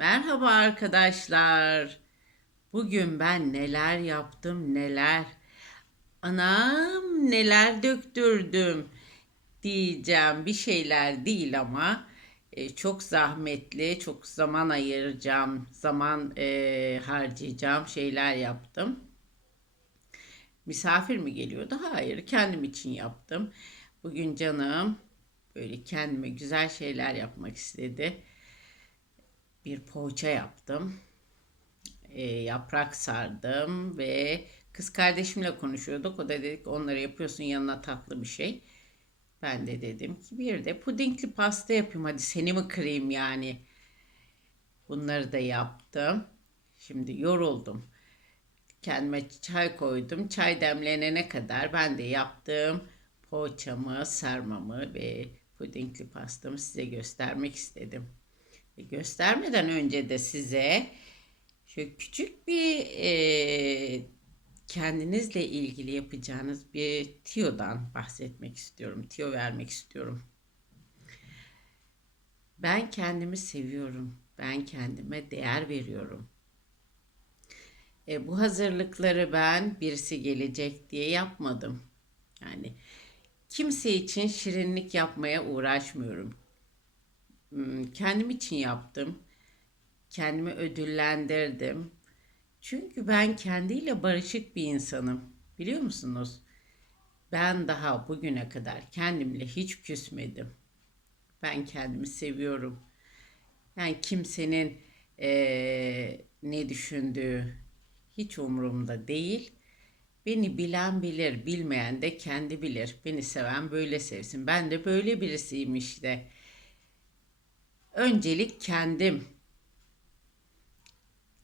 Merhaba arkadaşlar. Bugün ben neler yaptım neler. Anam neler döktürdüm diyeceğim. Bir şeyler değil ama e, çok zahmetli, çok zaman ayıracağım, zaman e, harcayacağım şeyler yaptım. Misafir mi geliyordu? Hayır, kendim için yaptım. Bugün canım böyle kendime güzel şeyler yapmak istedi bir poğaça yaptım. E, yaprak sardım ve kız kardeşimle konuşuyorduk. O da dedik onları yapıyorsun yanına tatlı bir şey. Ben de dedim ki bir de pudingli pasta yapayım hadi seni mi kırayım yani. Bunları da yaptım. Şimdi yoruldum. Kendime çay koydum. Çay demlenene kadar ben de yaptım poğaçamı, sarmamı ve pudingli pastamı size göstermek istedim. Göstermeden önce de size şöyle küçük bir e, kendinizle ilgili yapacağınız bir tiyodan bahsetmek istiyorum. Tiyo vermek istiyorum. Ben kendimi seviyorum. Ben kendime değer veriyorum. E, bu hazırlıkları ben birisi gelecek diye yapmadım. Yani kimse için şirinlik yapmaya uğraşmıyorum. Hmm, kendim için yaptım. Kendimi ödüllendirdim. Çünkü ben kendiyle barışık bir insanım. Biliyor musunuz? Ben daha bugüne kadar kendimle hiç küsmedim. Ben kendimi seviyorum. Yani kimsenin eee, ne düşündüğü hiç umurumda değil. Beni bilen bilir, bilmeyen de kendi bilir. Beni seven böyle sevsin. Ben de böyle birisiyim işte. Öncelik kendim.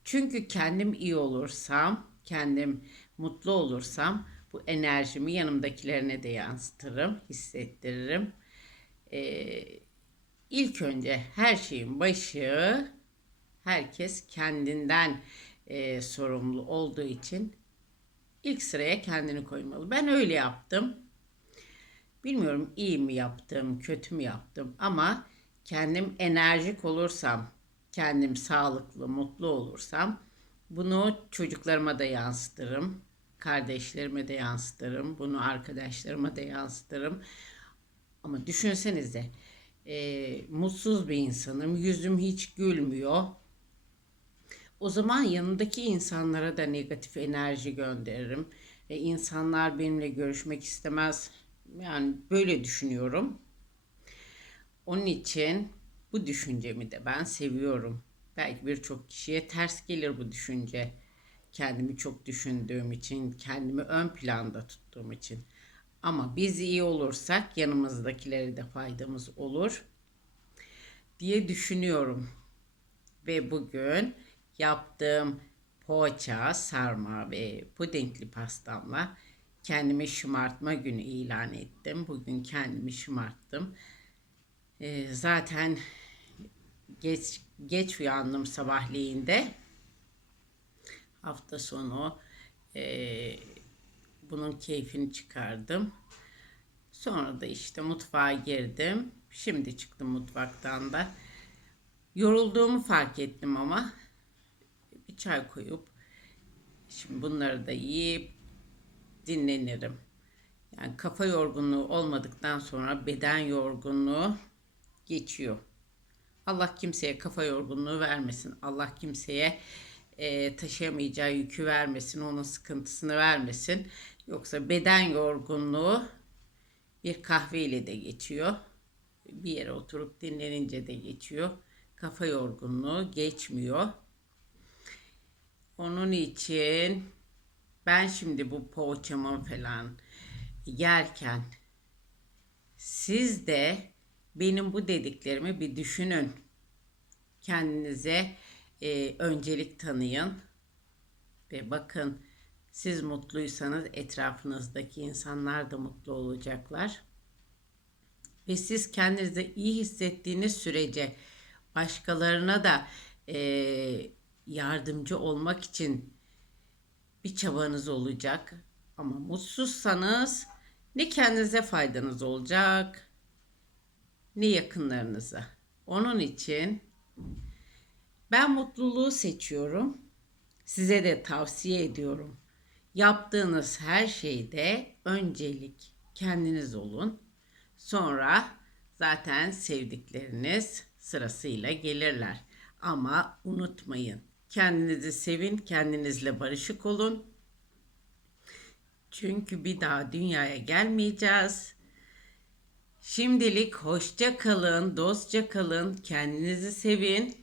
Çünkü kendim iyi olursam, kendim mutlu olursam bu enerjimi yanımdakilerine de yansıtırım, hissettiririm. Ee, ilk önce her şeyin başı herkes kendinden e, sorumlu olduğu için ilk sıraya kendini koymalı. Ben öyle yaptım. Bilmiyorum iyi mi yaptım, kötü mü yaptım ama kendim enerjik olursam, kendim sağlıklı, mutlu olursam bunu çocuklarıma da yansıtırım. Kardeşlerime de yansıtırım. Bunu arkadaşlarıma da yansıtırım. Ama düşünsenize e, mutsuz bir insanım. Yüzüm hiç gülmüyor. O zaman yanındaki insanlara da negatif enerji gönderirim. E, insanlar benimle görüşmek istemez. Yani böyle düşünüyorum. Onun için bu düşüncemi de ben seviyorum. Belki birçok kişiye ters gelir bu düşünce. Kendimi çok düşündüğüm için, kendimi ön planda tuttuğum için. Ama biz iyi olursak yanımızdakilere de faydamız olur diye düşünüyorum. Ve bugün yaptığım poğaça, sarma ve pudingli pastamla kendimi şımartma günü ilan ettim. Bugün kendimi şımarttım. E, zaten geç geç uyandım sabahleyinde. Hafta sonu e, bunun keyfini çıkardım. Sonra da işte mutfağa girdim. Şimdi çıktım mutfaktan da. Yorulduğumu fark ettim ama bir çay koyup şimdi bunları da yiyip dinlenirim. Yani kafa yorgunluğu olmadıktan sonra beden yorgunluğu geçiyor. Allah kimseye kafa yorgunluğu vermesin. Allah kimseye e, taşıyamayacağı yükü vermesin. Onun sıkıntısını vermesin. Yoksa beden yorgunluğu bir kahveyle de geçiyor. Bir yere oturup dinlenince de geçiyor. Kafa yorgunluğu geçmiyor. Onun için ben şimdi bu poğaçamı falan yerken siz de benim bu dediklerimi bir düşünün. Kendinize e, öncelik tanıyın ve bakın siz mutluysanız etrafınızdaki insanlar da mutlu olacaklar. Ve siz kendinizi iyi hissettiğiniz sürece başkalarına da e, yardımcı olmak için bir çabanız olacak. Ama mutsuzsanız ne kendinize faydanız olacak ne yakınlarınıza. Onun için Ben mutluluğu seçiyorum. Size de tavsiye ediyorum. Yaptığınız her şeyde öncelik kendiniz olun. Sonra zaten sevdikleriniz sırasıyla gelirler. Ama unutmayın. Kendinizi sevin, kendinizle barışık olun. Çünkü bir daha dünyaya gelmeyeceğiz. Şimdilik hoşça kalın, dostça kalın, kendinizi sevin.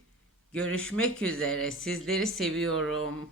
Görüşmek üzere. Sizleri seviyorum.